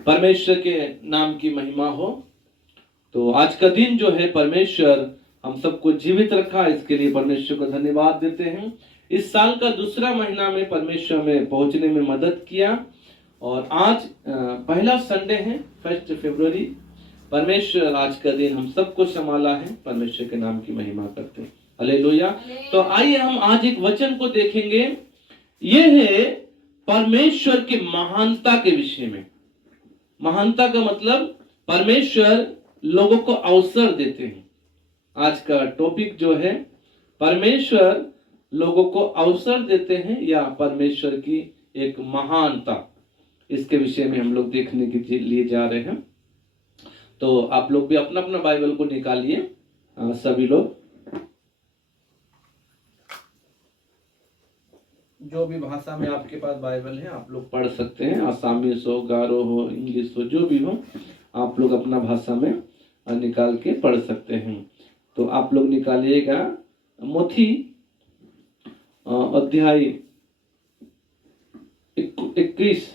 परमेश्वर के नाम की महिमा हो। तो आज का दिन जो है परमेश्वर हम सबको जीवित रखा, इसके लिए परमेश्वर को धन्यवाद देते हैं। इस साल का दूसरा महीना में परमेश्वर में पहुंचने में मदद किया और आज पहला संडे है, 1 फरवरी। परमेश्वर आज का दिन हम सबको संभाला है, परमेश्वर के नाम की महिमा करते हैं। हालेलुया। तो आइए हम आज एक वचन को देखेंगे, यह है परमेश्वर की महानता के विषय में। महानता का मतलब परमेश्वर लोगों को अवसर देते हैं। आज का टॉपिक जो है परमेश्वर लोगों को अवसर देते हैं या परमेश्वर की एक महानता, इसके विषय में हम लोग देखने के लिए जा रहे हैं। तो आप लोग भी अपना अपना बाइबल को निकालिए, सभी लोग जो भी भाषा में आपके पास बाइबल है आप लोग पढ़ सकते हैं। आसामीज हो, गारो हो, इंग्लिश हो, जो भी हो आप लोग अपना भाषा में निकाल के पढ़ सकते हैं। तो आप लोग निकालिएगा मत्ती अध्याय 21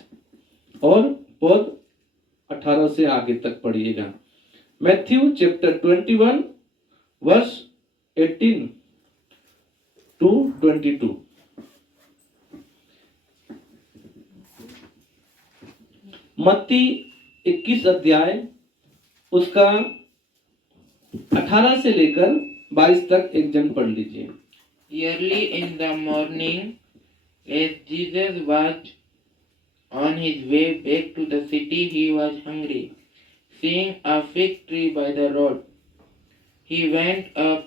और पद 18 से आगे तक पढ़िएगा। Matthew chapter 21 verse 18 to 22। मत्ती 21 अध्याय उसका 18 से लेकर 22 तक एक जन पढ़ लीजिए। Early in the morning, as Jesus was on his way back to the city, he was hungry. Seeing a fig tree by the road, he went up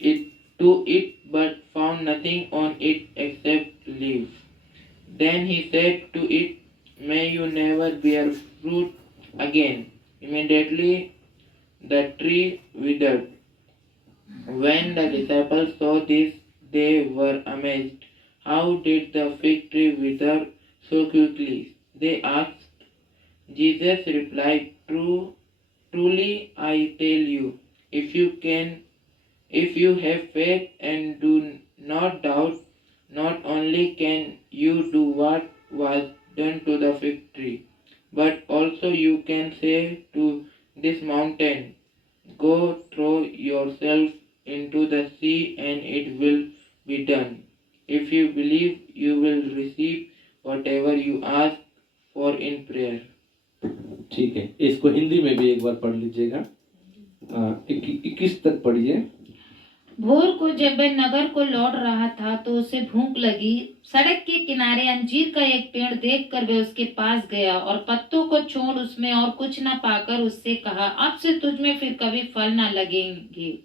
it to it, but found nothing on it except leaves. Then he said to it, "May you never bear fruit again." Immediately the tree withered. When the disciples saw this, they were amazed. "How did the fig tree wither so quickly?" they asked. Jesus replied, Truly I tell you, if you have faith and do not doubt, not only can you do what was done to the fig tree, but also you can say to this mountain, "Go throw yourself into the sea," and it will be done. If you believe, you will receive whatever you ask for in prayer. ठीक है, इसको हिंदी में भी एक बार पढ़ लीजिएगा। 21 तक पढ़िए। भोर को जब वह नगर को लौट रहा था तो उसे भूख लगी। सड़क के किनारे अंजीर का एक पेड़ देखकर वह उसके पास गया और पत्तों को छोड़ उसमें और कुछ न पाकर उससे कहा, अब से तुझ में फिर कभी फल न लगेंगे।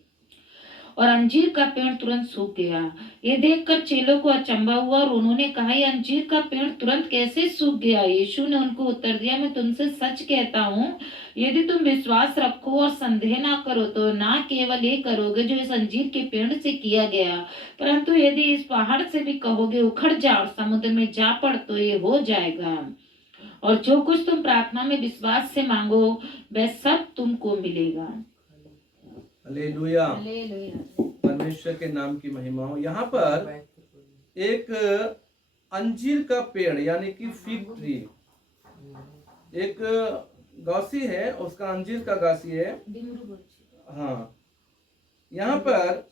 और अंजीर का पेड़ तुरंत सूख गया। ये देखकर चेलों को अचंभा हुआ और उन्होंने कहा, ये अंजीर का पेड़ तुरंत कैसे सूख गया? यीशु ने उनको उत्तर दिया, मैं तुमसे सच कहता हूँ, यदि तुम विश्वास रखो और संदेह ना करो तो ना केवल ये करोगे जो इस अंजीर के पेड़ से किया गया, परंतु यदि इस पहाड़ से भी कहोगे उखड़ जा और समुद्र में जा पड़ तो ये हो जाएगा। और जो कुछ तुम प्रार्थना में विश्वास से मांगो वह सब तुमको मिलेगा। हालेलुया। परमेश्वर के नाम की महिमा हो। यहाँ पर एक अंजीर का पेड़ यानी कि फिग ट्री, एक गासी है, उसका अंजीर का गासी है। हाँ, यहाँ पर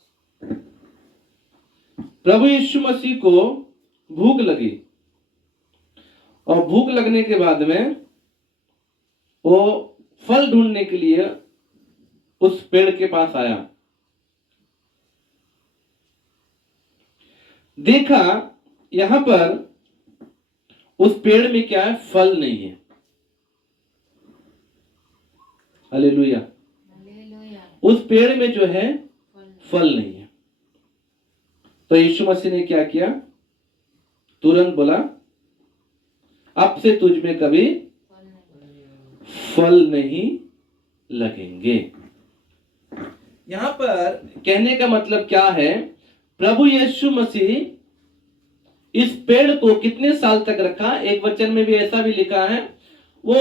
प्रभु यीशु मसीह को भूख लगी और भूख लगने के बाद में वो फल ढूंढने के लिए उस पेड़ के पास आया। देखा यहां पर उस पेड़ में क्या है? फल नहीं है। हालेलुया। उस पेड़ में जो है फल नहीं है। तो यीशु मसीह ने क्या किया? तुरंत बोला, अब से तुझ में कभी फल नहीं लगेंगे। यहां पर कहने का मतलब क्या है? प्रभु यीशु मसीह इस पेड़ को कितने साल तक रखा? एक वचन में भी ऐसा भी लिखा है, वो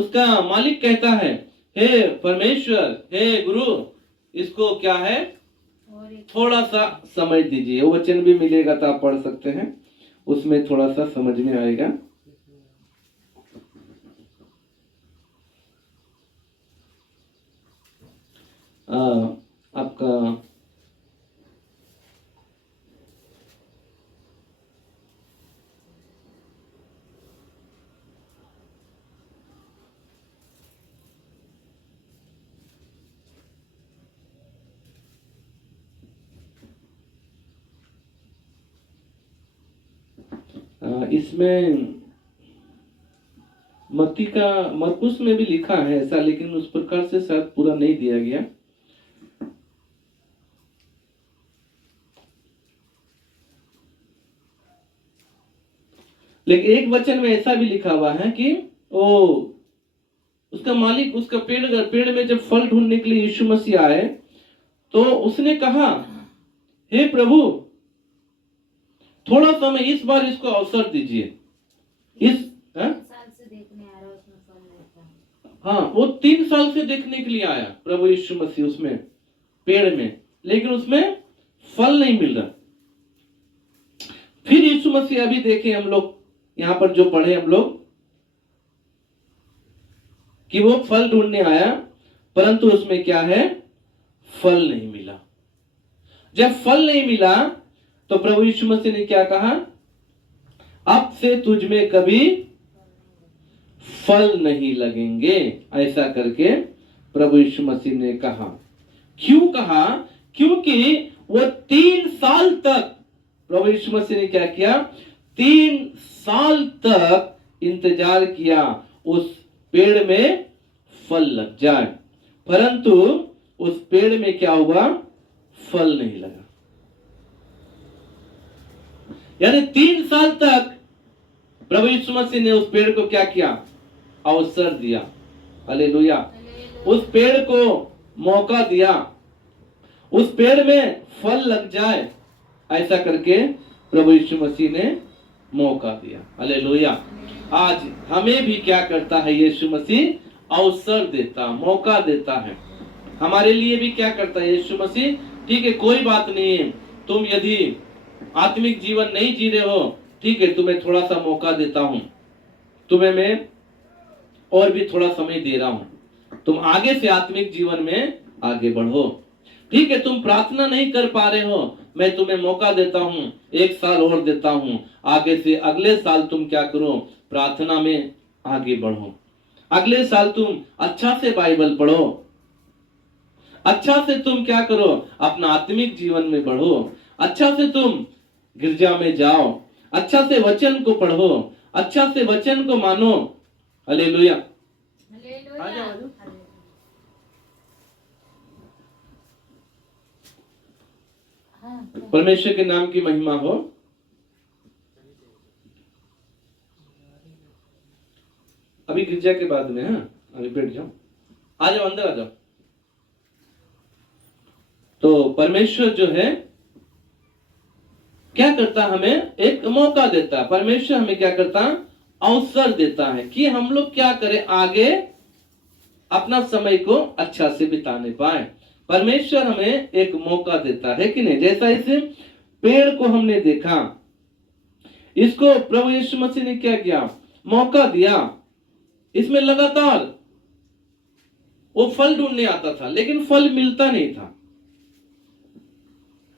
उसका मालिक कहता है, हे परमेश्वर, हे गुरु, इसको क्या है, थोड़ा सा समझ दीजिए। वो वचन भी मिलेगा तो आप पढ़ सकते हैं, उसमें थोड़ा सा समझ में आएगा। आपका इसमें मरकुस में भी लिखा है ऐसा, लेकिन उस प्रकार से शायद पूरा नहीं दिया गया। लेकिन एक वचन में ऐसा भी लिखा हुआ है कि उसका मालिक उसका पेड़ में जब फल ढूंढने के लिए यीशु मसीह आए तो उसने कहा, हे प्रभु, थोड़ा समय इस बार इसको अवसर दीजिए। हाँ, वो 3 साल से देखने के लिए आया प्रभु यीशु मसीह उसमें पेड़ में, लेकिन उसमें फल नहीं मिल रहा। फिर यीशु मसीह अभी देखे हम लोग यहाँ पर जो पढ़े हम लोग कि वो फल ढूंढने आया, परंतु उसमें क्या है, फल नहीं मिला। जब फल नहीं मिला तो प्रभु यीशु मसीह ने क्या कहा, अब से तुझ में कभी फल नहीं लगेंगे, ऐसा करके प्रभु यीशु मसीह ने कहा। क्यों कहा? क्योंकि वो 3 साल तक प्रभु यीशु मसीह ने क्या किया, 3 साल तक इंतजार किया उस पेड़ में फल लग जाए, परंतु उस पेड़ में क्या हुआ, फल नहीं लगा। यानी 3 साल तक प्रभु यीशु मसीह ने उस पेड़ को क्या किया, अवसर दिया। हालेलुया। उस पेड़ को मौका दिया, उस पेड़ में फल लग जाए, ऐसा करके प्रभु यीशु मसीह ने मौका दिया। हालेलुया। आज हमें भी क्या करता है यीशु मसीह, अवसर देता, मौका देता है। हमारे लिए भी क्या करता है यीशु मसीह, ठीक है कोई बात नहीं है, तुम यदि आत्मिक जीवन नहीं जी रहे हो, ठीक है तुम्हें थोड़ा सा मौका देता हूं, तुम्हें मैं और भी थोड़ा समय दे रहा हूं, तुम आगे से आत्मिक जीवन में आगे बढ़ो। ठीक है, तुम प्रार्थना नहीं कर पा रहे हो, मैं तुम्हें मौका देता हूं, 1 साल और देता हूं, आगे से अगले साल तुम क्या करो, प्रार्थना में आगे बढ़ो। अगले साल तुम अच्छा से बाइबल पढ़ो, अच्छा से तुम क्या करो, अपना आत्मिक जीवन में बढ़ो, अच्छा से तुम गिरजा में जाओ, अच्छा से वचन को पढ़ो, अच्छा से वचन को मानो। हालेलुया। आ जाओ। परमेश्वर के नाम की महिमा हो। अभी गिरजा के बाद में, हाँ अभी बैठ जाओ, आ जाओ अंदर आ जाओ। तो परमेश्वर जो है क्या करता, हमें एक मौका देता है। परमेश्वर हमें क्या करता, अवसर देता है कि हम लोग क्या करें, आगे अपना समय को अच्छा से बिताने पाए। परमेश्वर हमें एक मौका देता है कि नहीं। जैसा इस पेड़ को हमने देखा, इसको प्रभु यीशु मसीह ने क्या किया, मौका दिया। इसमें लगातार वो फल ढूंढने आता था, लेकिन फल मिलता नहीं था।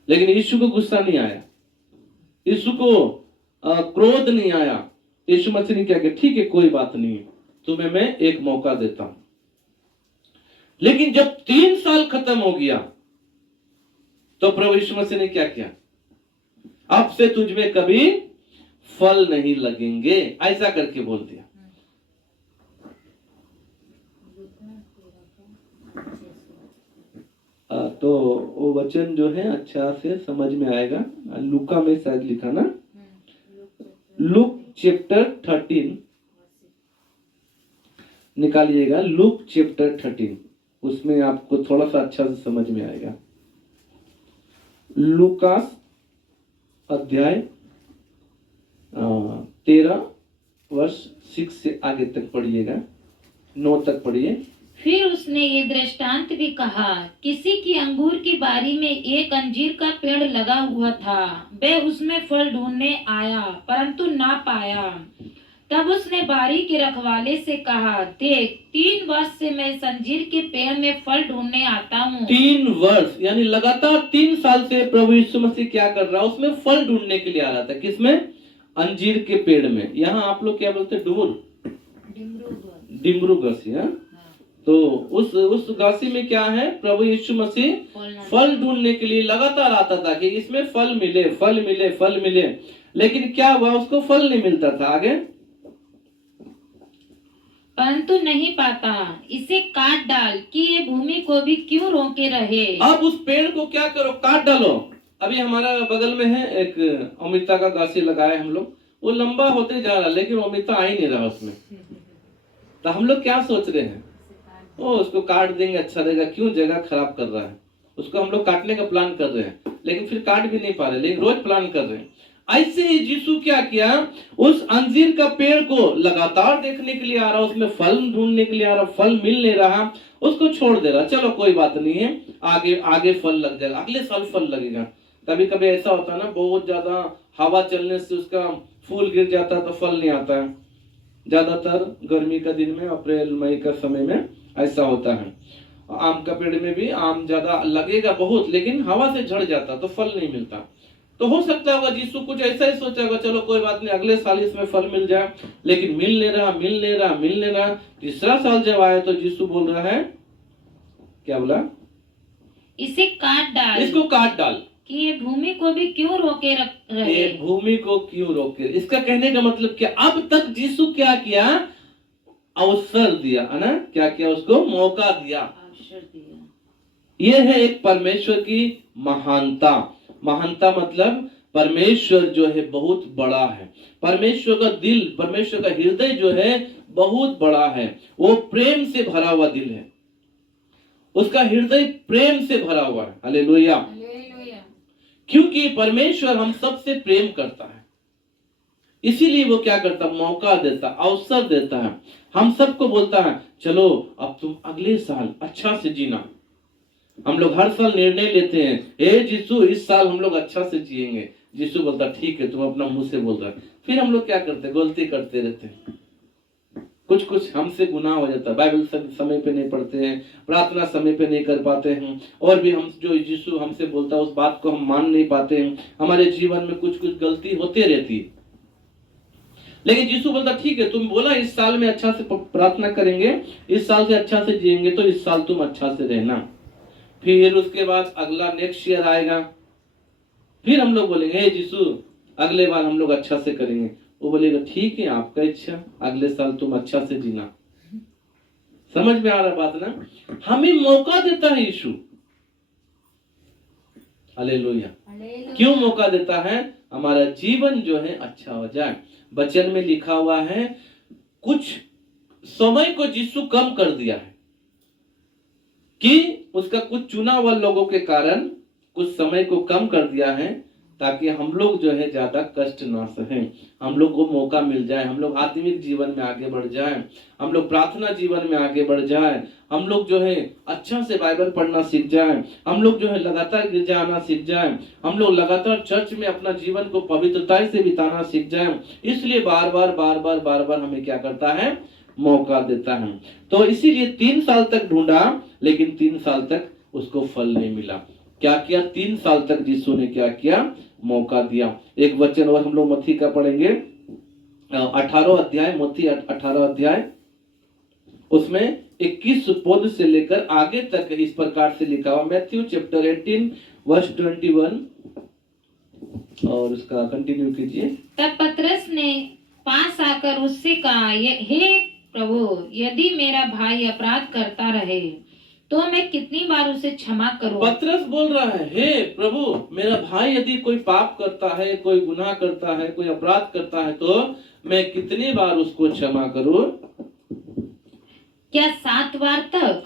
लेकिन यीशु को गुस्सा नहीं आया, यीशु को क्रोध नहीं आया। यीशु मसीह ने क्या किया, ठीक है कोई बात नहीं, तुम्हें मैं एक मौका देता हूं। लेकिन जब 3 साल खत्म हो गया तो प्रभु यीशु मसीह ने क्या किया, अब से तुझ में कभी फल नहीं लगेंगे, ऐसा करके बोल दिया। तो वो वचन जो है अच्छा से समझ में आएगा। लूका में शायद लिखा ना, लूक चैप्टर 13 निकालिएगा, लूक चैप्टर 13, उसमें आपको थोड़ा सा अच्छा से समझ में आएगा। लूकास अध्याय 13 वर्ष 6 से आगे तक पढ़िएगा, 9 तक पढ़िए। फिर उसने ये दृष्टांत भी कहा, किसी की अंगूर की बारी में एक अंजीर का पेड़ लगा हुआ था। वह उसमें फल ढूंढने आया, परंतु ना पाया। तब उसने बारी के रखवाले से कहा, देख 3 वर्ष से मैं इस अंजीर के पेड़ में फल ढूंढने आता हूँ। 3 वर्ष यानी लगातार 3 साल से प्रभु यीशु मसीह क्या कर रहा है, उसमें फल ढूंढने के लिए आ रहा था। किसमें? अंजीर के पेड़ में। यहाँ आप लोग क्या बोलते हैं? डुमुर, डिमरू घासी। तो उस घासी में क्या है, प्रभु यीशु मसीह फल ढूंढने के लिए लगातार आता था कि इसमें फल मिले, फल मिले, फल मिले। लेकिन क्या हुआ, उसको फल नहीं मिलता था। आगे, परंतु नहीं पाता, इसे काट डाल कि ये भूमि को भी क्यों रोके रहे। अब उस पेड़ को क्या करो, काट डालो। अभी हमारा बगल में है एक अमिता का घासी लगाया हम लोग, वो लंबा होते जा रहा लेकिन अमिता आ ही नहीं रहा उसमें। तो हम लोग क्या सोच रहे हैं, ओ उसको काट देंगे अच्छा रहेगा, क्यों जगह खराब कर रहा है। उसको हम लोग काटने का प्लान कर रहे हैं लेकिन फिर काट भी नहीं पा रहे, लेकिन रोज प्लान कर रहे हैं। ऐसे ही यीशु क्या किया, उस अंजीर का पेड़ को लगातार देखने के लिए आ रहा, उसमें फल ढूंढने के लिए आ रहा, फल मिल नहीं रहा, उसको छोड़ दे रहा। चलो कोई बात नहीं है, आगे आगे फल लग जाएगा, अगले साल फल लगेगा। कभी कभी ऐसा होता है ना, बहुत ज्यादा हवा चलने से उसका फूल गिर जाता है तो फल नहीं आता है। ज्यादातर गर्मी का दिन में, अप्रैल मई का समय में ऐसा होता है। आम का पेड़ में भी आम ज्यादा लगेगा बहुत, लेकिन हवा से झड़ जाता तो फल नहीं मिलता। तो हो सकता होगा यीशु कुछ ऐसा ही सोचा होगा, चलो कोई बात नहीं, अगले साल इसमें फल मिल जाए, लेकिन मिल नहीं रहा, मिल नहीं रहा, मिल नहीं रहा। तीसरा साल जब आया तो यीशु बोल रहा है, क्या बोला, इसे काट डाल, इसको काट डाल कि ये भूमि को भी क्यों रोके रहे। ये भूमि को क्यों रोके। इसका कहने का मतलब क्या, अब तक यीशु क्या किया, अवसर दिया है ना, क्या किया, उसको मौका दिया, अवसर दिया। यह है एक परमेश्वर की महानता। महानता मतलब परमेश्वर जो है बहुत बड़ा है। परमेश्वर का दिल, परमेश्वर का हृदय जो है बहुत बड़ा है। वो प्रेम से भरा हुआ दिल है, उसका हृदय प्रेम से भरा हुआ है। हालेलुया। क्योंकि परमेश्वर हम सबसे प्रेम करता है, इसीलिए वो क्या करता, मौका देता, अवसर देता है। हम सबको बोलता है, चलो अब तुम अगले साल अच्छा से जीना। हम लोग हर साल निर्णय लेते हैं, हे यीशु इस साल हम लोग अच्छा से जिएंगे। यीशु बोलता ठीक है, तुम अपना मुंह से बोल रहे। फिर हम लोग क्या करते, गलती करते रहते हैं, कुछ कुछ हमसे गुनाह हो जाता है। बाइबल समय पे नहीं पढ़ते हैं, प्रार्थना समय पे नहीं कर पाते हैं, और भी हम जो यीशु हमसे बोलता है उस बात को हम मान नहीं पाते हैं। हमारे जीवन में कुछ कुछ गलती होते रहती है। लेकिन यीशु बोलता ठीक है, तुम बोला इस साल में अच्छा से प्रार्थना करेंगे, इस साल से अच्छा से जिएंगे, तो इस साल तुम अच्छा से रहना। फिर उसके बाद अगला नेक्स्ट ईयर आएगा, फिर हम लोग बोलेंगे हे यीशु अगले बार हम लोग अच्छा से करेंगे। वो बोलेगा ठीक है, आपका इच्छा, अगले साल तुम अच्छा से जीना। समझ में आ रहा बात ना, हमें मौका देता है यीशु। हालेलुया। क्यों मौका देता है, हमारा जीवन जो है अच्छा हो जाए। वचन में लिखा हुआ है, कुछ समय को यीशु कम कर दिया है कि उसका कुछ चुना हुआ लोगों के कारण कुछ समय को कम कर दिया है, ताकि हम लोग जो है ज्यादा कष्ट ना सहें, हम लोग को मौका मिल जाए, हम लोग आत्मिक जीवन में आगे बढ़ जाए, हम लोग प्रार्थना जीवन में आगे बढ़ जाए, हम लोग जो है अच्छा से बाइबल पढ़ना सीख जाए, हम लोग जो है लगातार गिरजा आना सीख जाए, हम लोग लगातार चर्च में अपना जीवन को पवित्रता से बिताना सीख जाए। इसलिए बार बार बार बार बार बार हमें क्या करता है, मौका देता है। तो इसीलिए 3 साल तक ढूंढा, लेकिन 3 साल तक उसको फल नहीं मिला। क्या किया, 3 साल तक यीशु ने क्या किया, मौका दिया। एक वचन और हम लोग मत्ती का पढ़ेंगे, 18 अध्याय, मत्ती 18 अध्याय, उसमें 21 पद से लेकर आगे तक इस प्रकार से लिखा हुआ। मैथ्यू चैप्टर 18 वर्स 21, और उसका कंटिन्यू कीजिए। तब पतरस ने पास आकर उससे कहा, हे प्रभु, यदि मेरा भाई अपराध करता रहे तो मैं कितनी बार उसे क्षमा करूं। पतरस बोल रहा है, हे प्रभु, मेरा भाई यदि कोई पाप करता है, कोई गुनाह करता है, कोई अपराध करता है, तो मैं कितनी बार उसको क्षमा करूं। क्या 7 बार तक?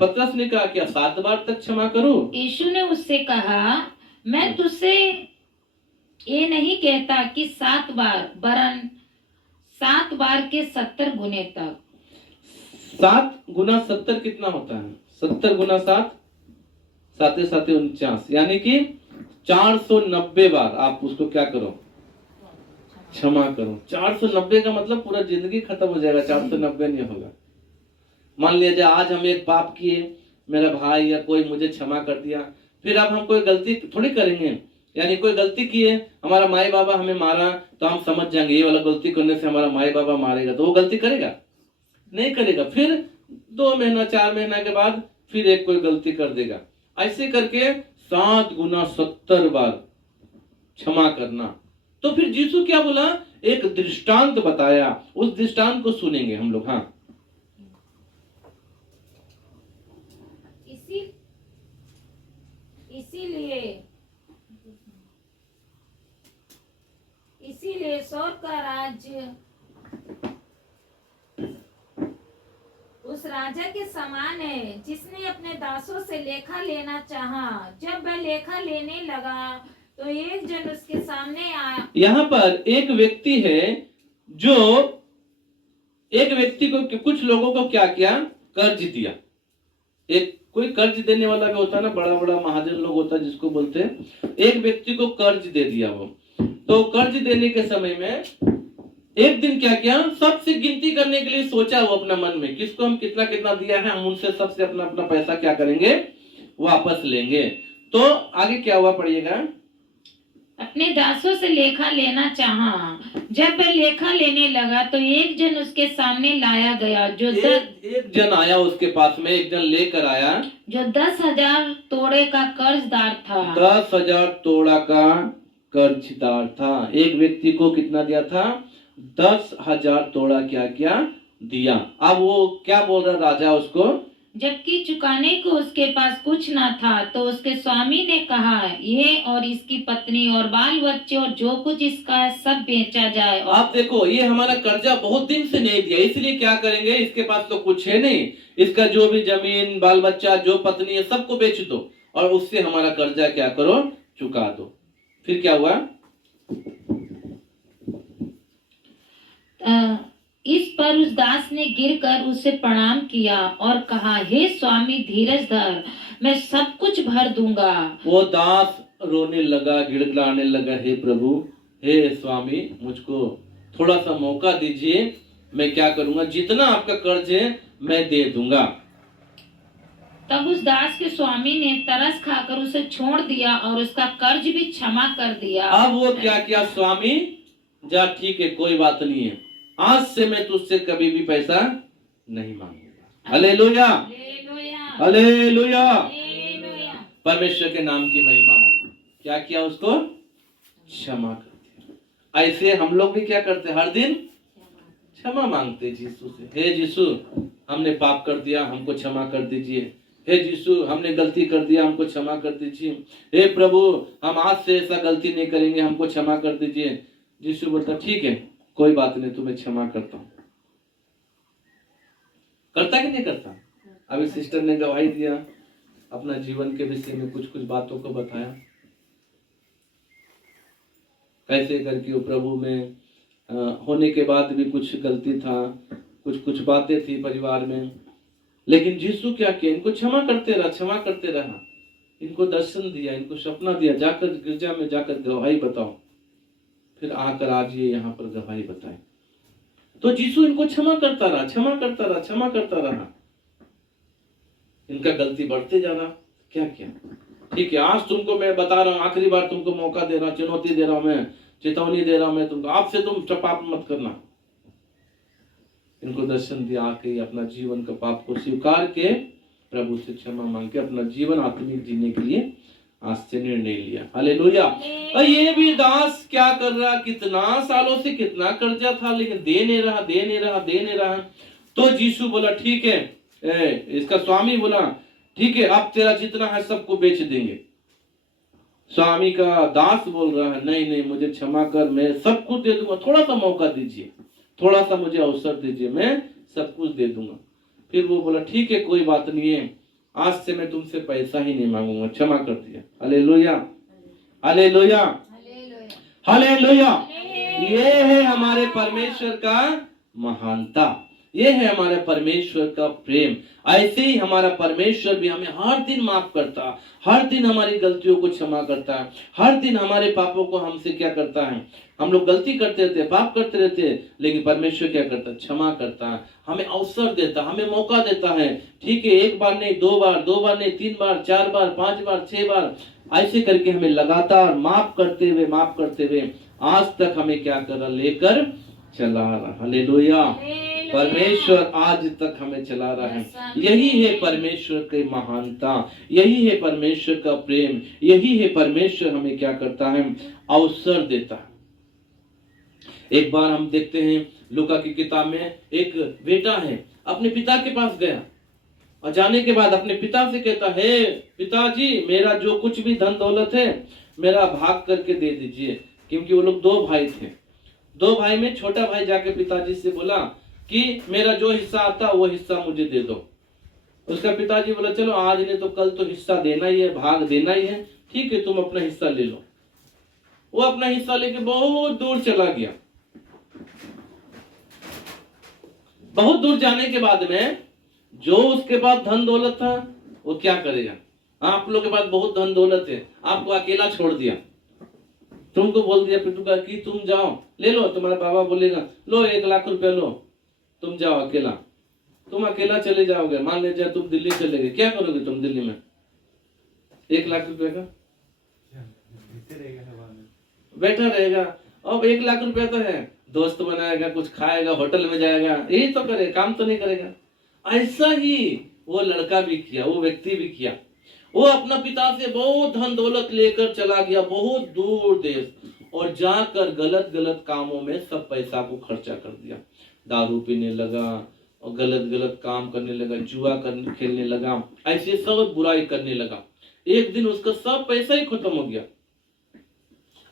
पतरस ने कहा, क्या 7 बार तक क्षमा करूं। यीशु ने उससे कहा, मैं तुझसे ये नहीं कहता कि 7 बार, वरन 7 बार के 70 गुने तक। 7 गुना 70 कितना होता है, 70 गुना 7, 7 7 49, यानी कि 490 बार आप उसको क्या करो, क्षमा करो। 490 का मतलब पूरा जिंदगी खत्म हो जाएगा, 490 नहीं होगा। मान लिया आज हम एक पाप किए, मेरा भाई या कोई मुझे क्षमा कर दिया, फिर अब हम कोई गलती थोड़ी करेंगे। यानी कोई गलती किए, हमारा माई बाबा हमें मारा, तो हम समझ जाएंगे ये वाला गलती करने से हमारा माई बाबा मारेगा, तो वो गलती करेगा नहीं करेगा। फिर 2 महीना 4 महीना के बाद फिर एक कोई गलती कर देगा। ऐसे करके 7 गुना 70 बार क्षमा करना। तो फिर यीशु क्या बोला, एक दृष्टांत बताया, उस दृष्टांत को सुनेंगे हम लोग। हाँ, इसीलिए स्वर्ग का राज्य उस राजा के समान है जिसने अपने दासों से लेखा लेना चाहा। जब वह लेखा लेने लगा तो एक जन उसके सामने आया। यहाँ पर एक व्यक्ति है जो एक व्यक्ति को, कुछ लोगों को क्या किया, कर्ज दिया। एक कोई कर्ज देने वाला भी होता है ना, बड़ा बड़ा महाजन लोग होता है जिसको बोलते हैं। एक व्यक्ति को कर्ज दे दिया वो, तो कर्ज देने के समय में एक दिन क्या किया, सबसे गिनती करने के लिए सोचा वो अपना मन में, किसको हम कितना कितना दिया है, हम उनसे सबसे अपना अपना पैसा क्या करेंगे, वापस लेंगे। तो आगे क्या हुआ पढ़िएगा। अपने दासों से लेखा लेना चाहा। जब वह लेखा लेने लगा तो एक जन उसके सामने लाया गया जो एक जन आया उसके पास में, एक जन लेकर आया जो 10,000 तोड़े का कर्जदार था। 10,000 तोड़ा का कर्जदार था। एक व्यक्ति को कितना दिया था, 10,000 तोड़ा क्या क्या दिया। अब वो क्या बोल रहा राजा उसको, जबकि चुकाने को उसके पास कुछ ना था। तो उसके स्वामी ने कहा, यह और इसकी पत्नी और बाल बच्चे और जो कुछ इसका है सब बेचा जाए। आप देखो, ये हमारा कर्जा बहुत दिन से नहीं दिया, इसलिए क्या करेंगे, इसके पास तो कुछ है नहीं, इसका जो भी जमीन बाल बच्चा जो पत्नी है सबको बेच दो और उससे हमारा कर्जा क्या करो, चुका दो। फिर क्या हुआ, इस पर उस दास ने गिरकर उसे प्रणाम किया और कहा, हे स्वामी धीरज धर, मैं सब कुछ भर दूंगा। वो दास रोने लगा, गिड़गिड़ाने लगा, हे प्रभु, हे स्वामी, मुझको थोड़ा सा मौका दीजिए, मैं क्या करूंगा, जितना आपका कर्ज है मैं दे दूंगा। तब उस दास के स्वामी ने तरस खाकर उसे छोड़ दिया और उसका कर्ज भी क्षमा कर दिया। अब वो क्या किया, स्वामी जा ठीक है, कोई बात नहीं है, आज से मैं तुझसे कभी भी पैसा नहीं मांगूंगा। हालेलुया, हालेलुया, परमेश्वर के नाम की महिमा हो। क्या किया, उसको क्षमा कर दिया। ऐसे हम लोग भी क्या करते, हर दिन क्षमा मांगते यीशु से, हे यीशु हमने पाप कर दिया, हमको क्षमा कर दीजिए। हे यीशु हमने गलती कर दिया, हमको क्षमा कर दीजिए। हे प्रभु हम आज से ऐसा गलती नहीं करेंगे, हमको क्षमा कर दीजिए। यीशु बोलता ठीक है, कोई बात नहीं, तुम्हें क्षमा करता हूं। करता कि नहीं करता। अभी सिस्टर ने गवाही दिया, अपना जीवन के विषय में कुछ कुछ बातों को बताया, कैसे करके वो प्रभु में होने के बाद भी कुछ गलती था, कुछ कुछ बातें थी परिवार में, लेकिन यीशु क्या किया, इनको क्षमा करते रहा, क्षमा करते रहा, इनको दर्शन दिया, इनको सपना दिया, जाकर गिरजा में जाकर गवाही बताओ। फिर आकर आज ये यहाँ पर गवाही बताए। तो यीशु इनको क्षमा करता रहा, क्षमा करता रहा, क्षमा करता रहा। इनका गलती बढ़ते जा रहा। क्या किया, ठीक है आज तुमको मैं बता रहा हूँ, आखिरी बार तुमको मौका दे रहा हूँ, चुनौती दे रहा हूँ, मैं चेतावनी दे रहा हूँ मैं तुमको, आपसे तुम पाप मत करना। इनको दर्शन दिया, आके अपना जीवन का पाप को स्वीकार के प्रभु से क्षमा मांग के अपना जीवन आत्मिक जीने के लिए आज से निर्णय लिया। हालेलुया। और ये भी दास क्या कर रहा, कितना सालों से कितना कर्जा था, लेकिन दे नहीं रहा, दे नहीं रहा, दे नहीं रहा। तो यीशु बोला ठीक है, इसका स्वामी बोला ठीक है, अब तेरा जितना है सबको बेच देंगे। स्वामी का दास बोल रहा है नहीं नहीं, मुझे क्षमा कर, मैं सब कुछ दे दूंगा, थोड़ा सा मौका दीजिए, थोड़ा सा मुझे अवसर दीजिए, मैं सब कुछ दे दूंगा। फिर वो बोला ठीक है, कोई बात नहीं है, आज से मैं तुमसे पैसा ही नहीं मांगूंगा, क्षमा कर दिया। Hallelujah, hallelujah, hallelujah. ये है हमारे परमेश्वर का महानता। ये है हमारे परमेश्वर का प्रेम। ऐसे ही हमारा परमेश्वर भी हमें हर दिन माफ करता, हर दिन हमारी गलतियों को क्षमा करता है, हर दिन हमारे पापों को हमसे क्या करता है, हम लोग गलती करते रहते हैं, पाप करते रहते हैं, लेकिन परमेश्वर क्या करता है, क्षमा करता है, हमें अवसर देता है, हमें मौका देता है। ठीक है, एक बार नहीं, दो बार नहीं, 3 बार, 4 बार, 5 बार, 6 बार, ऐसे करके हमें लगातार माफ करते हुए आज तक हमें क्या कर रहा, लेकर चला रहा। हालेलुया। परमेश्वर आज तक हमें चला रहा है। यही है परमेश्वर की महानता, यही है परमेश्वर का प्रेम, यही है परमेश्वर हमें क्या करता है, अवसर देता है। एक बार हम देखते हैं लूका की किताब में, एक बेटा है अपने पिता के पास गया और जाने के बाद अपने पिता से कहता है, पिताजी मेरा जो कुछ भी धन दौलत है मेरा भाग करके दे दीजिए। क्योंकि वो लोग 2 भाई थे। 2 भाई में छोटा भाई जाके पिताजी से बोला कि मेरा जो हिस्सा आता वो हिस्सा मुझे दे दो। उसका पिताजी बोला चलो आज नहीं तो कल तो हिस्सा देना ही है, भाग देना ही है, ठीक है तुम अपना हिस्सा ले लो। वो अपना हिस्सा लेके बहुत दूर चला गया। बहुत दूर जाने के बाद में जो उसके पास धन दौलत था वो क्या करेगा, आप लोगों के पास बहुत धन दौलत है, आपको अकेला छोड़ दिया, तुमको बोल दिया पिटू का कि तुम जाओ ले लो, तुम्हारा बाबा बोलेगा लो 1 लाख रुपया लो, तुम जाओ अकेला, तुम अकेला चले जाओगे। मान लीजिए तुम दिल्ली चले गए, क्या करोगे तुम दिल्ली में 1 लाख रुपया का? बैठा रहेगा। अब 1 लाख रुपया तो है, दोस्त बनाएगा, कुछ खाएगा, होटल में जाएगा, यही तो करे, काम तो नहीं करेगा। ऐसा ही वो लड़का भी किया, वो व्यक्ति भी किया। वो अपना पिता से बहुत धन दौलत लेकर चला गया बहुत दूर देश, और जाकर गलत गलत कामों में सब पैसा को खर्चा कर दिया। दारू पीने लगा और गलत गलत काम करने लगा, जुआ खेलने लगा, ऐसे सब बुराई करने लगा। एक दिन उसका सब पैसा ही खत्म हो गया।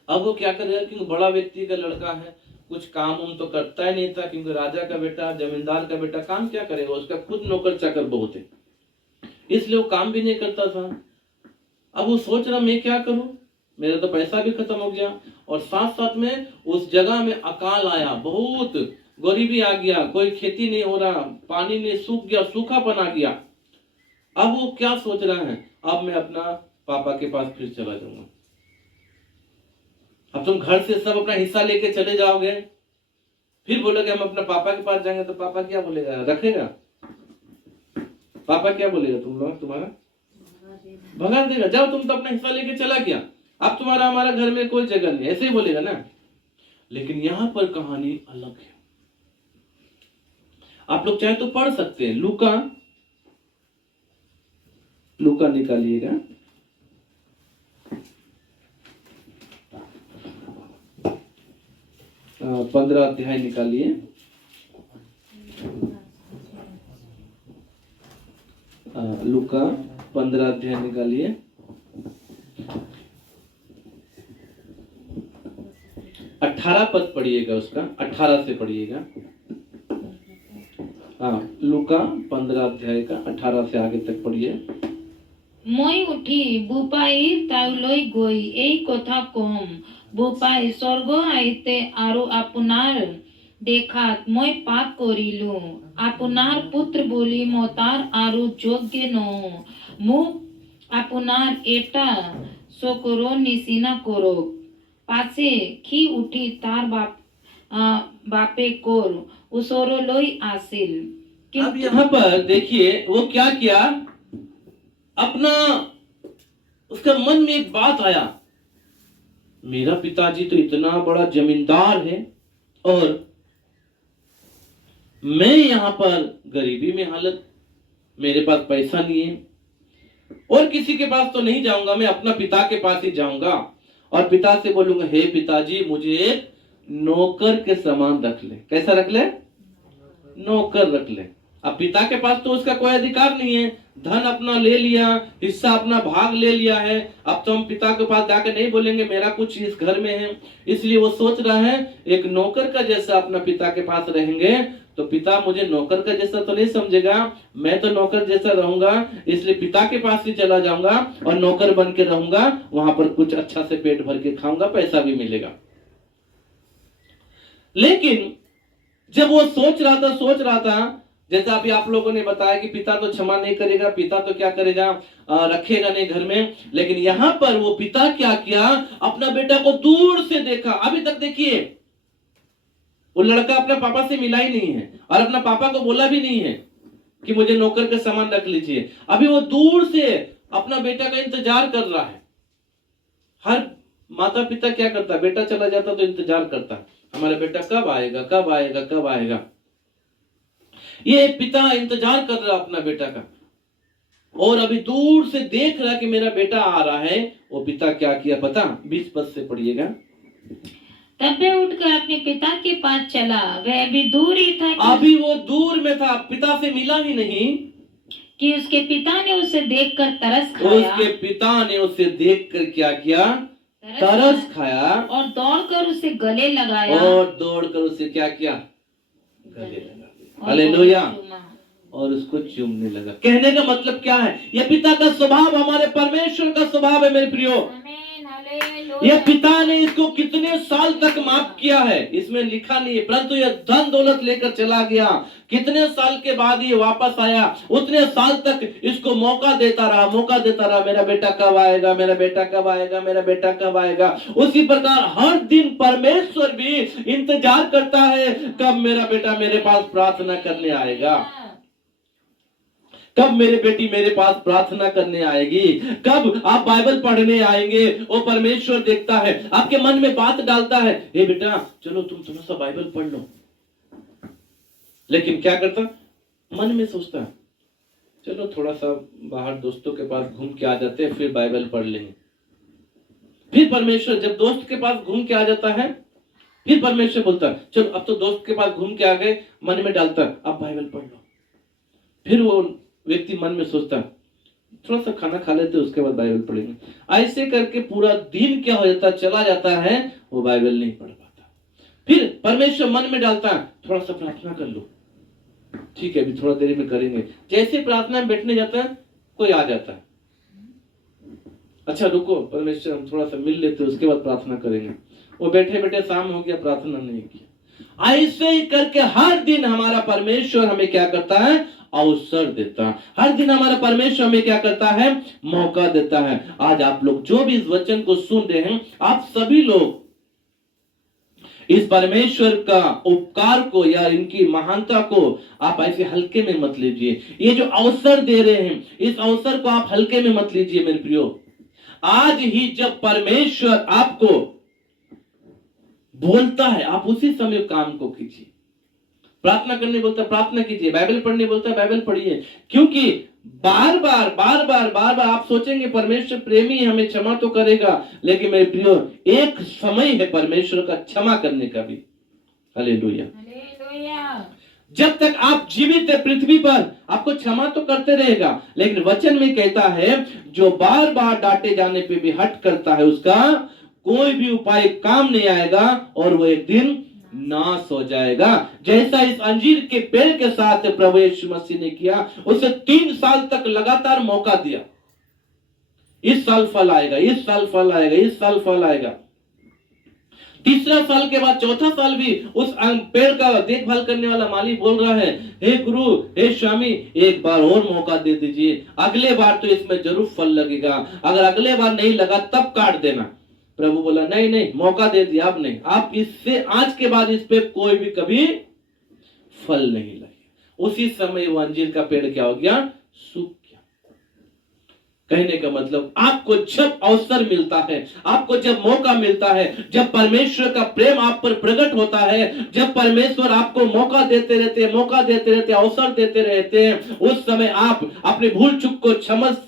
अब वो क्या करेगा, क्योंकि बड़ा व्यक्ति का लड़का है, कुछ काम उम तो करता ही नहीं था, क्योंकि राजा का बेटा, जमींदार का बेटा, काम क्या करेगा, उसका खुद नौकर चाकर बहुत है, इसलिए वो काम भी नहीं करता था। अब वो सोच रहा मैं क्या करूं, मेरा तो पैसा भी खत्म हो गया, और साथ साथ में उस जगह में अकाल आया, बहुत गरीबी आ गया, कोई खेती नहीं हो रहा, पानी नहीं, सूख गया, सूखापन आ गया। अब वो क्या सोच रहा है, अब मैं अपना पापा के पास फिर चला जाऊंगा। अब तुम घर से सब अपना हिस्सा लेके चले जाओगे, फिर बोलोगे हम अपने पापा के पास जाएंगे, तो पापा क्या बोलेगा, रखेगा? पापा क्या बोलेगा, तुम लोग तुम्हारा भगा देगा, जाओ तुम तो अपना हिस्सा लेके चला गया, अब तुम्हारा हमारा घर में कोई जगह नहीं, ऐसे ही बोलेगा ना। लेकिन यहां पर कहानी अलग है। आप लोग चाहे तो पढ़ सकते हैं, लूका निकालिएगा, आ, 15 अध्याय निकालिए। लूका 15 अध्याय निकालिए। 18 पद पढ़िएगा, उसका 18 से पढ़िएगा। हाँ, लूका 15 अध्याय का 18 से आगे तक पढ़िए। মই উঠি বুপাইৰ তালৈ গৈ এই কথা কম, বুপাই স্বৰ্গ আইতে আৰু আপোনাৰ দেখাত মই পাপ কৰিলো, আপোনাৰ পুত্ৰ বুলি মতাৰ আৰু যোগ্য নহওঁ, মোক আপোনাৰ এটা চকুৰৰ নিচিনা কৰক। পাছে সি উঠি তাৰ বাপে কোৰ ওচৰলৈ আছিল। अब यहाँ पर देखिए वो क्या किया, अपना उसका मन में एक बात आया, मेरा पिताजी तो इतना बड़ा जमींदार है और मैं यहाँ पर गरीबी में हालत, मेरे पास पैसा नहीं है और किसी के पास तो नहीं जाऊंगा, मैं अपना पिता के पास ही जाऊंगा और पिता से बोलूंगा, हे पिताजी मुझे एक नौकर के समान रख ले। कैसा रख ले? नौकर रख ले। अब पिता के पास तो उसका कोई अधिकार नहीं है, धन अपना ले लिया, हिस्सा अपना भाग ले लिया है, अब तो हम पिता के पास जाकर नहीं बोलेंगे मेरा कुछ इस घर में है, इसलिए वो सोच रहा है एक नौकर का जैसा अपना पिता के पास रहेंगे तो पिता मुझे नौकर का जैसा तो नहीं समझेगा, मैं तो नौकर जैसा रहूंगा, इसलिए पिता के पास ही चला जाऊंगा और नौकर बन के रहूंगा, वहां पर कुछ अच्छा से पेट भर के खाऊंगा, पैसा भी मिलेगा। लेकिन जब वो सोच रहा था, जैसा अभी आप लोगों ने बताया कि पिता तो क्षमा नहीं करेगा, पिता तो क्या करेगा, रखेगा नहीं घर में, लेकिन यहाँ पर वो पिता क्या किया, अपना बेटा को दूर से देखा। अभी तक देखिए वो लड़का अपने पापा से मिला ही नहीं है और अपना पापा को बोला भी नहीं है कि मुझे नौकर का सामान रख लीजिए। अभी वो दूर से अपना बेटा का इंतजार कर रहा है। हर माता पिता क्या करता, बेटा चला जाता तो इंतजार करता, हमारा बेटा कब आएगा कब आएगा कब आएगा। ये पिता इंतजार कर रहा अपना बेटा का, और अभी दूर से देख रहा कि मेरा बेटा आ रहा है। वो पिता क्या किया पता, 20 पद से पढ़िएगा। तब वह उठकर अपने पिता के पास चला, वह अभी दूर ही था अभी वो दूर में था, पिता से मिला ही नहीं कि उसके पिता ने उसे देखकर तरस खाया। उसके पिता ने उसे देखकर क्या किया, तरस खाया और दौड़कर उसे गले लगाया। और दौड़कर उसे क्या किया, गले लगा। हालेलुया। और उसको चूमने लगा। कहने का मतलब क्या है, यह पिता का स्वभाव, हमारे परमेश्वर का स्वभाव है मेरे प्रियो। यह पिता ने इसको कितने साल तक माफ किया है इसमें लिखा नहीं है, परंतु यह धन दौलत लेकर चला गया। कितने साल के बाद ये वापस आया, उतने साल तक इसको मौका देता रहा, मेरा बेटा कब आएगा, मेरा बेटा कब आएगा, मेरा बेटा कब आएगा। उसी प्रकार हर दिन परमेश्वर भी इंतजार करता है, कब मेरा बेटा मेरे पास प्रार्थना करने आएगा, कब मेरे बेटी मेरे पास प्रार्थना करने आएगी, कब आप बाइबल पढ़ने आएंगे। वो परमेश्वर देखता है, आपके मन में बात डालता है, हे बेटा चलो तुम थोड़ा सा बाइबल पढ़ लो। लेकिन क्या करता, मन में सोचता चलो थोड़ा सा बाहर दोस्तों के पास घूम के आ जाते हैं, फिर बाइबल पढ़ लेंगे। फिर परमेश्वर जब दोस्त के पास घूम के आ जाता है, फिर परमेश्वर बोलता चलो अब तो दोस्त के पास घूम के आ गए, मन में डालता अब बाइबल पढ़ लो। फिर वो व्यक्ति मन में सोचता थोड़ा सा खाना खा लेते उसके बाद बाइबल पढ़ेंगे। ऐसे करके पूरा दिन क्या हो जाता, चला जाता है, वो बाइबल नहीं पढ़ पाता। फिर परमेश्वर मन में डालता थोड़ा सा प्रार्थना कर लो, ठीक है अभी थोड़ा देर में करेंगे। जैसे प्रार्थना में बैठने जाता है, कोई आ जाता है, अच्छा रुको परमेश्वर हम थोड़ा सा मिल लेते उसके बाद प्रार्थना करेंगे। वो बैठे बैठे शाम हो गया, प्रार्थना नहीं किया। ऐसे ही करके हर दिन हमारा परमेश्वर हमें क्या करता है, अवसर देता है। हर दिन हमारा परमेश्वर हमें क्या करता है, मौका देता है। आज आप लोग जो भी इस वचन को सुन रहे हैं, आप सभी लोग इस परमेश्वर का उपकार को या इनकी महानता को आप ऐसे हल्के में मत लीजिए। ये जो अवसर दे रहे हैं, इस अवसर को आप हल्के में मत लीजिए मेरे प्रियो। आज ही जब परमेश्वर आपको बोलता है, आप उसी समय काम को कीजिए। प्रार्थना करने बोलता है प्रार्थना कीजिए, बाइबल पढ़ने बोलता है बाइबल पढ़िए। क्योंकि बार बार आप सोचेंगे परमेश्वर प्रेमी है, हमें क्षमा तो करेगा, लेकिन मेरे प्रियो एक समय है परमेश्वर का क्षमा करने का भी। हालेलुया। जब तक आप जीवित है पृथ्वी पर, आपको क्षमा तो करते रहेगा, लेकिन वचन में कहता है जो बार बार डांटे जाने पे भी हट करता है, उसका कोई भी उपाय काम नहीं आएगा और वो एक दिन नाश हो जाएगा। जैसा इस अंजीर के पेड़ के साथ प्रभु यीशु मसीह ने किया, उसे 3 साल तक लगातार मौका दिया। इस साल फल आएगा, इस साल फल आएगा, इस साल फल आएगा। तीसरा साल के बाद चौथा साल भी उस पेड़ का देखभाल करने वाला माली बोल रहा है, हे गुरु हे स्वामी एक बार और मौका दे दीजिए, अगले बार तो इसमें जरूर फल लगेगा, अगर अगले बार नहीं लगा तब काट देना। प्रभु बोला नहीं मौका दे दिया, अब नहीं, आप इससे आज के बाद इस पे कोई भी कभी फल नहीं लगे। उसी समय वो अंजीर का पेड़ क्या हो गया, सूख गया। कहने का मतलब आपको जब अवसर मिलता है, आपको जब मौका मिलता है, जब परमेश्वर का प्रेम आप पर प्रकट होता है, जब परमेश्वर आपको मौका देते रहते, अवसर देते रहते हैं, उस समय आप अपने भूल चूक को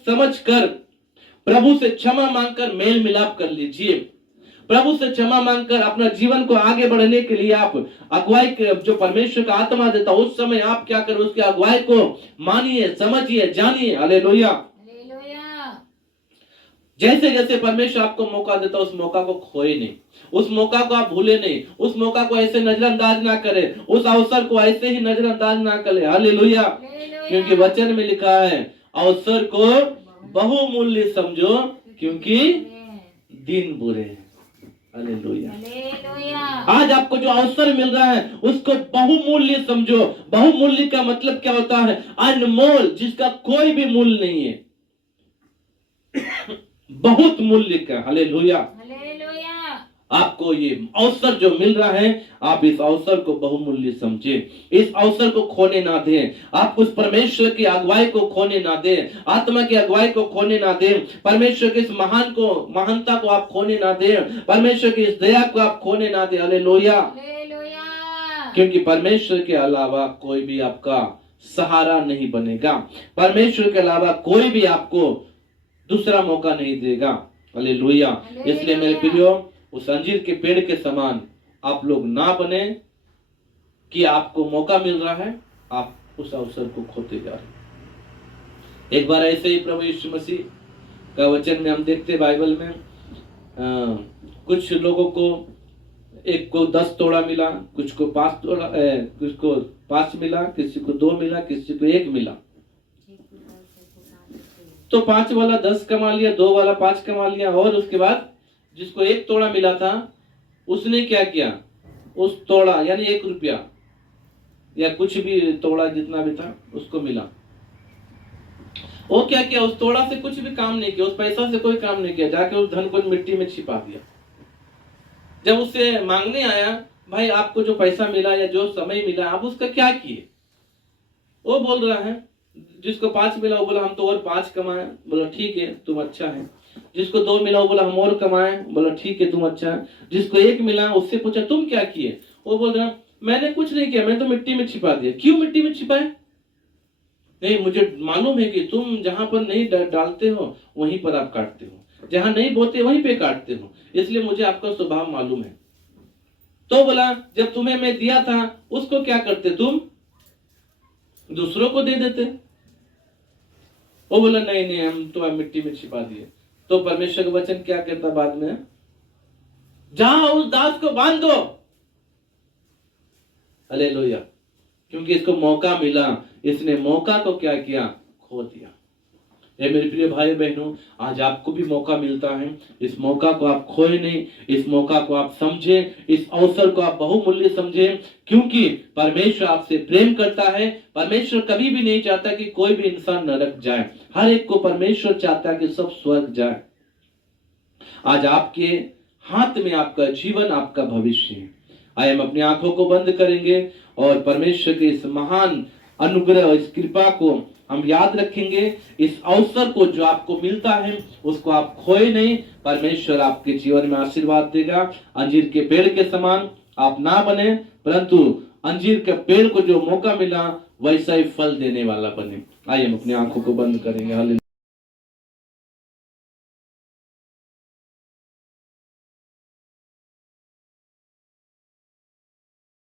समझ कर प्रभु से क्षमा मांगकर मेल मिलाप कर लीजिए। प्रभु से क्षमा मांगकर अपना जीवन को आगे बढ़ने के लिए आप अगुवाई जो परमेश्वर का आत्मा देता, उस समय आप क्या करें, उसके अगुवाई को मानिए, समझिए, जानिए। हालेलुया। जैसे जैसे परमेश्वर आपको मौका देता, उस मौका को खोए नहीं, उस मौका को आप भूले नहीं, उस मौका को ऐसे नजरअंदाज ना करें, उस अवसर को ऐसे ही नजरअंदाज ना करें। हालेलुया। क्योंकि वचन में लिखा है अवसर को बहुमूल्य समझो क्योंकि दिन बुरे हैं। हालेलुया। हालेलुया। आज आपको जो अवसर मिल रहा है उसको बहुमूल्य समझो। बहुमूल्य का मतलब क्या होता है? अनमोल, जिसका कोई भी मूल्य नहीं है, बहुत मूल्य का। हालेलुया। हालेलुया। आपको ये अवसर जो मिल रहा है, आप इस अवसर को बहुमूल्य समझे, इस अवसर को खोने ना दें। आप उस परमेश्वर की अगुवाई को खोने ना दें, आत्मा की अगुवाई को खोने ना दें, परमेश्वर की इस महानता को आप खोने ना दें, परमेश्वर की इस दया को आप खोने ना दें। हालेलुया। हालेलुया। क्योंकि परमेश्वर के अलावा कोई भी आपका सहारा नहीं बनेगा, परमेश्वर के अलावा कोई भी आपको दूसरा मौका नहीं देगा। हालेलुया। इसलिए मेरे प्रियो, उस अंजीर के पेड़ के समान आप लोग ना बने कि आपको मौका मिल रहा है, आप उस अवसर को खोते जा रहे हैं। एक बार ऐसे ही प्रभु यीशु मसीह का वचन में हम देखते बाइबल में, कुछ लोगों को, एक को 10 तोड़ा मिला, कुछ को 5 तोड़ा, कुछ को 5 मिला, किसी को 2 मिला, किसी को 1 मिला। तो 5 वाला 10 कमा लिया, 2 वाला 5 कमा लिया, और उसके बाद जिसको 1 तोड़ा मिला था उसने क्या किया? उस तोड़ा यानी 1 रुपया या कुछ भी तोड़ा जितना भी था उसको मिला, वो क्या किया? उस तोड़ा से कुछ भी काम नहीं किया, उस पैसा से कोई काम नहीं किया, जाके उस धन को मिट्टी में छिपा दिया। जब उससे मांगने आया, भाई आपको जो पैसा मिला या जो समय मिला आप उसका क्या किए? वो बोल रहा है, जिसको 5 मिला वो बोला हम तो और 5 कमाए। बोला ठीक है तुम अच्छा है। जिसको 2 मिला वो बोला हम और कमाए। बोला ठीक है तुम अच्छा है। जिसको 1 मिला उससे पूछा तुम क्या किए? वो बोल रहा मैंने कुछ नहीं किया, मैं तो मिट्टी में छिपा दिया। क्यों मिट्टी में छिपाए? नहीं, मुझे मालूम है कि तुम जहां पर नहीं डालते हो वहीं पर आप काटते हो, जहां नहीं बोते वहीं पे काटते हो, इसलिए मुझे आपका स्वभाव मालूम है। तो बोला जब तुम्हें मैं दिया था उसको क्या करते तुम? दूसरों को दे देते। वो बोला नहीं नहीं, हम तो मिट्टी में छिपा दिए। तो परमेश्वर का वचन क्या कहता बाद में? जहां उस दास को बांध दो। हालेलुया। क्योंकि इसको मौका मिला, इसने मौका को क्या किया? खो दिया। ये मेरे प्रिय भाई बहनों, आज आपको भी मौका मिलता है, इस मौका को आप खोए नहीं, इस मौका को आप समझें, इस अवसर को आप बहुमूल्य समझें, क्योंकि परमेश्वर आपसे प्रेम करता है। परमेश्वर कभी भी नहीं चाहता कि कोई भी इंसान नरक जाए, हर एक को परमेश्वर चाहता है कि सब स्वर्ग जाए। आज आपके हाथ में आपका जीवन, आपका भविष्य है। आइए हम अपनी आंखों को बंद करेंगे और परमेश्वर के इस महान अनुग्रह, इस कृपा को हम याद रखेंगे। इस अवसर को जो आपको मिलता है उसको आप खोए नहीं, परमेश्वर आपके जीवन में आशीर्वाद देगा। अंजीर के पेड़ के समान आप ना बने, परंतु अंजीर के पेड़ को जो मौका मिला वैसा ही फल देने वाला बने। आइए हम अपनी आंखों को बंद करेंगे। हालेलुया।